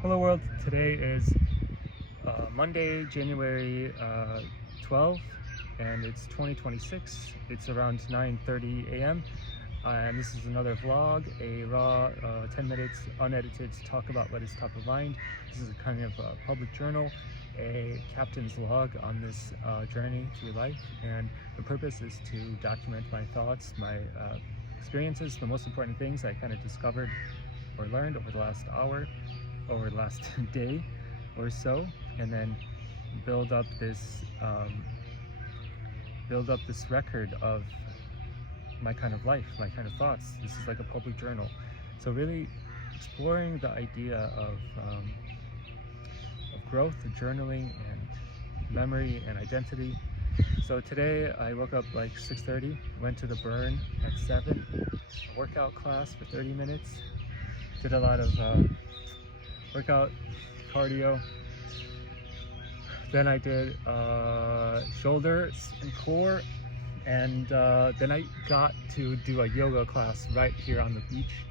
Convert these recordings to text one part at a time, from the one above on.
Hello world, today is Monday, January 12th, and it's 2026. It's around 9:30 a.m. And this is another vlog, a raw 10 minutes unedited to talk about what is top of mind. This is a kind of public journal, a captain's log on this journey through life, and the purpose is to document my thoughts, my experiences, the most important things I kind of discovered or learned over the last hour, over the last day or so, and then build up this record of my kind of life, my kind of thoughts. This is like a public journal, so really exploring the idea of growth, journaling, and memory and identity. So today I woke up like 6:30, went to the burn at 7, a workout class for 30 minutes, did a lot of workout, cardio. Then I did shoulders and core, and then I got to do a yoga class right here on the beach,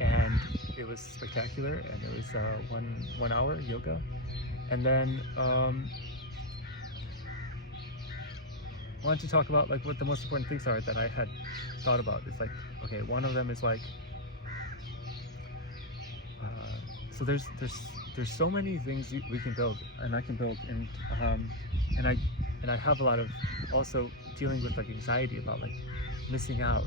and it was spectacular. And it was one hour yoga. And then wanted to talk about like what the most important things are that I had thought about. It's like, okay, one of them is like so there's so many things we can build, and I can build, and I have a lot of also dealing with like anxiety about like missing out.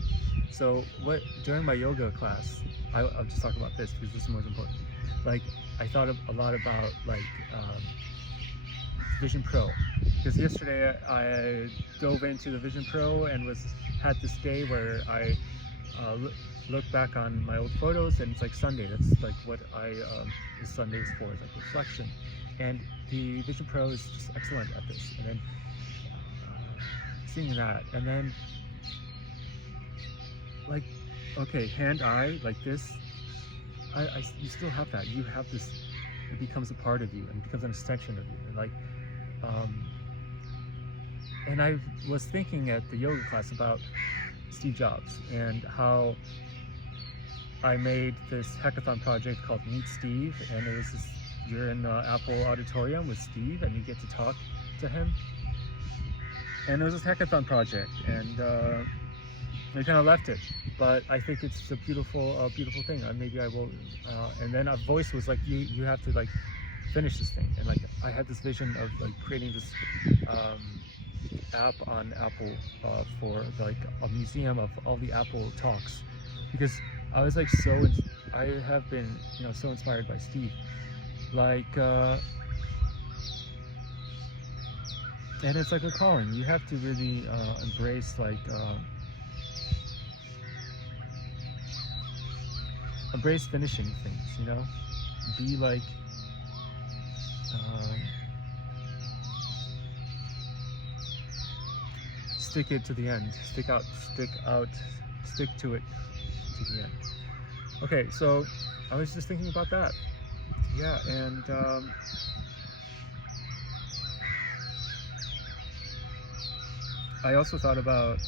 So what during my yoga class, I'll just talk about this because this is most important. Like I thought a lot about like Vision Pro, because yesterday I dove into the Vision Pro and had this day where I look back on my old photos, and it's like Sunday. That's like what this Sunday is for, is like reflection. And the Vision Pro is just excellent at this. And then seeing that, and then like, okay, hand-eye like this. You still have that. You have this. It becomes a part of you and becomes an extension of you. And like, and I was thinking at the yoga class about Steve Jobs and how I made this hackathon project called Meet Steve, and it was this, you're in the Apple auditorium with Steve and you get to talk to him. And it was this hackathon project, and I kind of left it, but I think it's a beautiful thing. Maybe I will. And then a voice was like, you have to like finish this thing. And like I had this vision of like creating this app on Apple for like a museum of all the Apple talks, because I was like I have been so inspired by Steve, like and it's like a calling. You have to really embrace like embrace finishing things, be like stick it to the end, stick to it to the end. Okay, so I was just thinking about that. Yeah, and I also thought about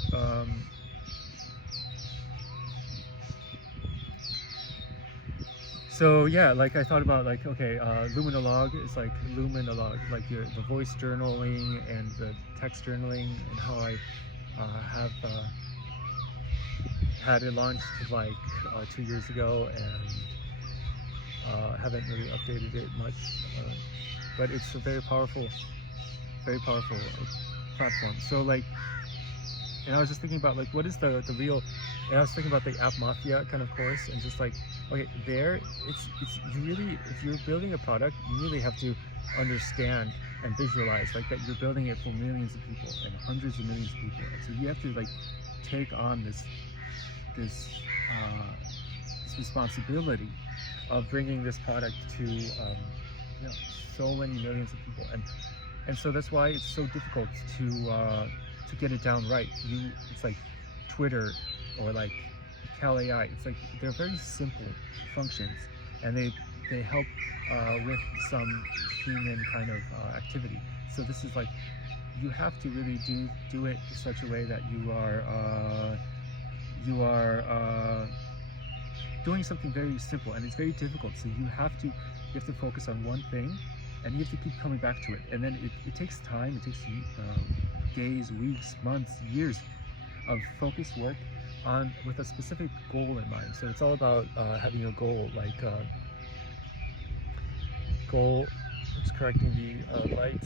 so yeah, like I thought about like, okay, luminolog is like like the voice journaling and the text journaling, and how I have had it launched like 2 years ago, and haven't really updated it much, but it's a very powerful platform. So like, and I was just thinking about like, what is the real, and I was thinking about the app mafia kind of course, and just like, okay, it's you really, if you're building a product, you really have to understand and visualize like that you're building it for millions of people and hundreds of millions of people. And so you have to like take on this responsibility of bringing this product to so many millions of people, and so that's why it's so difficult to get it down right. It's like Twitter or like Cal AI. It's like they're very simple functions, and they help with some human kind of activity. So this is like, you have to really do it in such a way that you are doing something very simple, and it's very difficult. So you have to focus on one thing, and you have to keep coming back to it. And then it takes time. It takes days, weeks, months, years of focused work on with a specific goal in mind. So it's all about having a goal, like goal. Just correcting the light.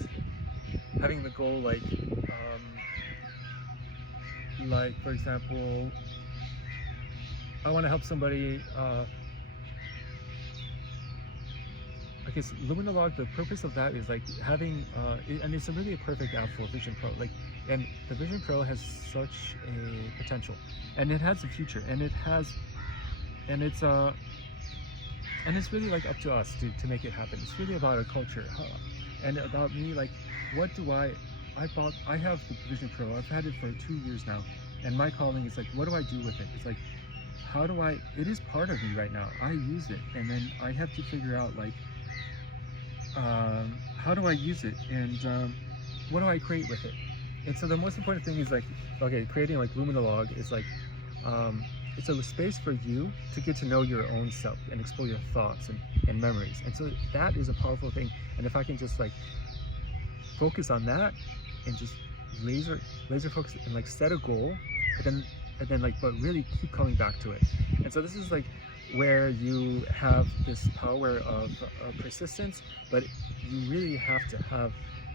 Having the goal, like for example, I want to help somebody. I guess Luminolog, the purpose of that is like having, and it's really a perfect app for Vision Pro. Like, and the Vision Pro has such a potential, and it has a future, and it's really like up to us to make it happen. It's really about our culture, and about me. Like, what do I have the Vision Pro. I've had it for 2 years now, and my calling is like, what do I do with it? It's like, how do I? It is part of me right now. I use it, and then I have to figure out like. How do I use it, and what do I create with it? And so the most important thing is like, okay, creating like Luminolog is like, it's a space for you to get to know your own self and explore your thoughts and memories. And so that is a powerful thing. And if I can just like focus on that and just laser focus and like set a goal, and then like, but really keep coming back to it. And so this is like where you have this power of persistence, but you really have to have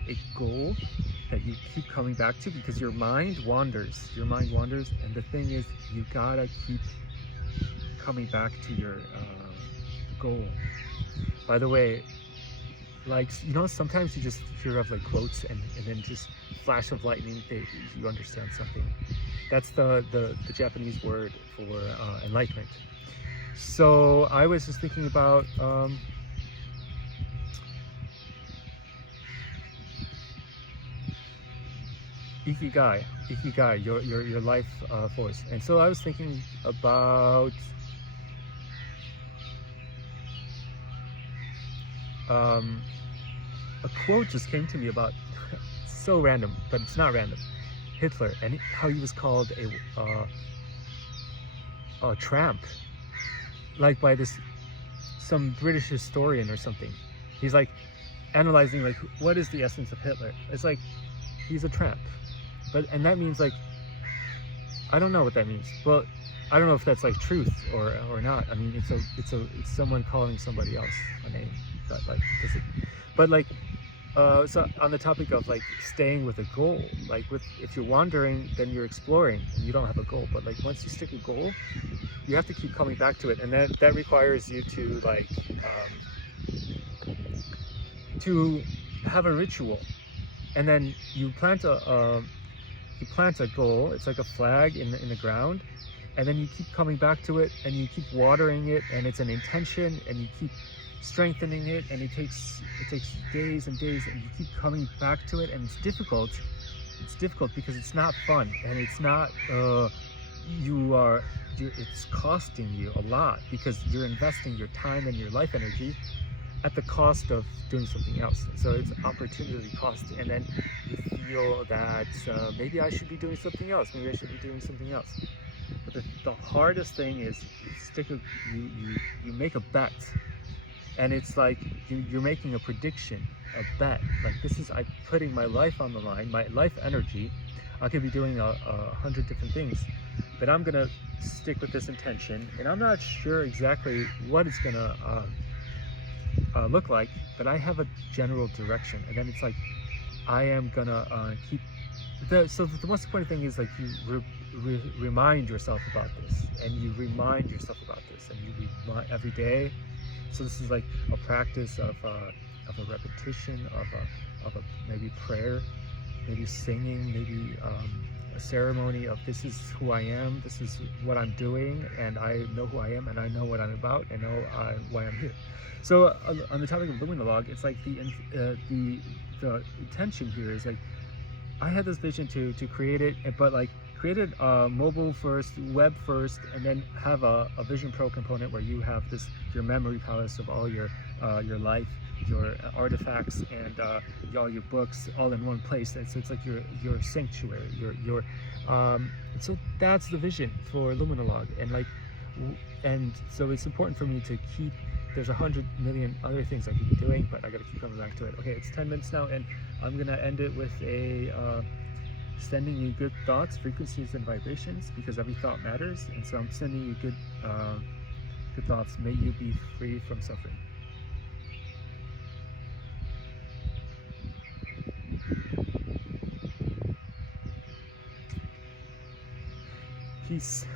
a goal that you keep coming back to, because your mind wanders, and the thing is, you gotta keep coming back to your goal. By the way, like, you know, sometimes you just hear of like quotes and then just flash of lightning, you understand something. That's the Japanese word for enlightenment. So I was just thinking about ikigai, your life force. And so I was thinking about a quote just came to me about so random, but it's not random. Hitler, and how he was called a tramp, like by some British historian or something. He's like analyzing like, what is the essence of Hitler? It's like, he's a tramp. And that means like, I don't know what that means. Well, I don't know if that's like truth or not. I mean, it's someone calling somebody else a name. That like, but like, so on the topic of like staying with a goal, like if you're wandering, then you're exploring and you don't have a goal. But like once you stick a goal, you have to keep coming back to it, and that requires you to like to have a ritual, and then you plant a goal. It's like a flag in the ground, and then you keep coming back to it, and you keep watering it, and it's an intention, and you keep strengthening it, and it takes days and days, and you keep coming back to it, and it's difficult because it's not fun, and it's not it's costing you a lot, because you're investing your time and your life energy at the cost of doing something else. So it's opportunity cost, and then you feel that maybe I should be doing something else, but the hardest thing is you make a bet. And it's like you're making a prediction, a bet. Like, I'm putting my life on the line, my life energy. I could be doing 100 different things, but I'm gonna stick with this intention, and I'm not sure exactly what it's gonna look like, but I have a general direction. And then it's like, I am gonna keep. So the most important thing is like you remind yourself about this, and you remind yourself about this, and you remind every day. So this is like a practice of a repetition of a maybe prayer, maybe singing, maybe a ceremony of, this is who I am, this is what I'm doing, and I know who I am, and I know what I'm about, and know why I'm here. So on the topic of Luminolog, it's like the intention here is like, I had this vision to create it, but like create it mobile first, web first, and then have a Vision Pro component where you have your memory palace of all your life, your artifacts, and all your books all in one place. And so it's like your sanctuary, so that's the vision for Luminolog. And like And so it's important for me to keep, there's 100 million other things I could be doing, but I gotta keep coming back to it. Okay, it's 10 minutes now, and I'm gonna end it with a sending you good thoughts, frequencies, and vibrations, because every thought matters. And so I'm sending you good thoughts. May you be free from suffering. Peace.